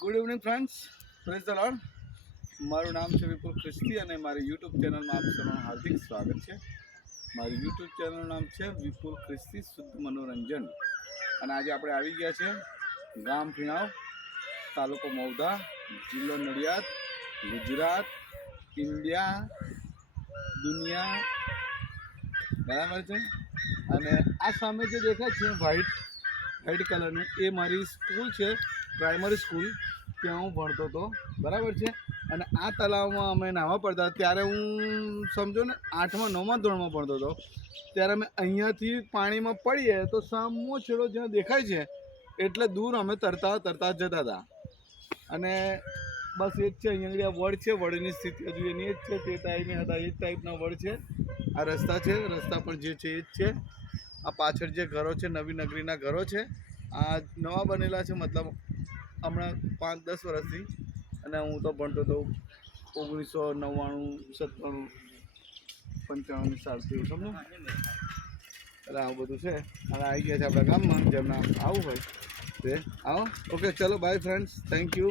Good evening friends, praise the lord. મારું નામ છે વિપુલ ખ્રિસ્તી અને મારી યુટ્યુબ ચેનલમાં આપ સૌનું હાર્દિક સ્વાગત છે. મારી યુટ્યુબ ચેનલનું નામ છે વિપુલ ખ્રિસ્તી શુદ્ધ મનોરંજન. અને આજે આપણે આવી ગયા છે ગામ ફીણાવ, તાલુકો મૌધા, જિલ્લો નડિયાદ, ગુજરાત, ઇન્ડિયા, દુનિયા, બરાબર છે. અને આ સામે જે દેખાય છે વ્હાઈટ કલરનું, એ મારી સ્કૂલ છે, પ્રાઇમરી સ્કૂલ, ત્યાં હું ભણતો હતો, બરાબર છે. અને આ તલાવમાં અમે નાહવા પડતા ત્યારે હું સમજો ને 8મા 9મા ધોરણમાં ભણતો હતો. ત્યારે અમે અહીંયાથી પાણીમાં પડીએ તો સામો છેડો જ્યાં દેખાય છે એટલે દૂર અમે તરતા જતા હતા. અને બસ એ જ છે, અહીંયા આગળ વડ છે, વડની સ્થિતિ હજુ એની જ છે, તે ટાઈમે હતા એ જ ટાઈપના વડ છે. આ રસ્તા છે, રસ્તા પણ જે છે એ જ છે. આ પાછળ જે ઘરો છે, નવી નગરીના ઘરો છે, આ નવા બનેલા છે, મતલબ હમણાં 5-10 વર્ષથી. અને હું તો ભણતો હતો 1999, 97, 95 સાલથી, એવું સમજો. એટલે આવું બધું છે. અને આવી ગયા છે આપણા ગામમાં, જેમને આવું હોય તે આવો. ઓકે, ચલો બાય ફ્રેન્ડ્સ, થેન્ક યુ.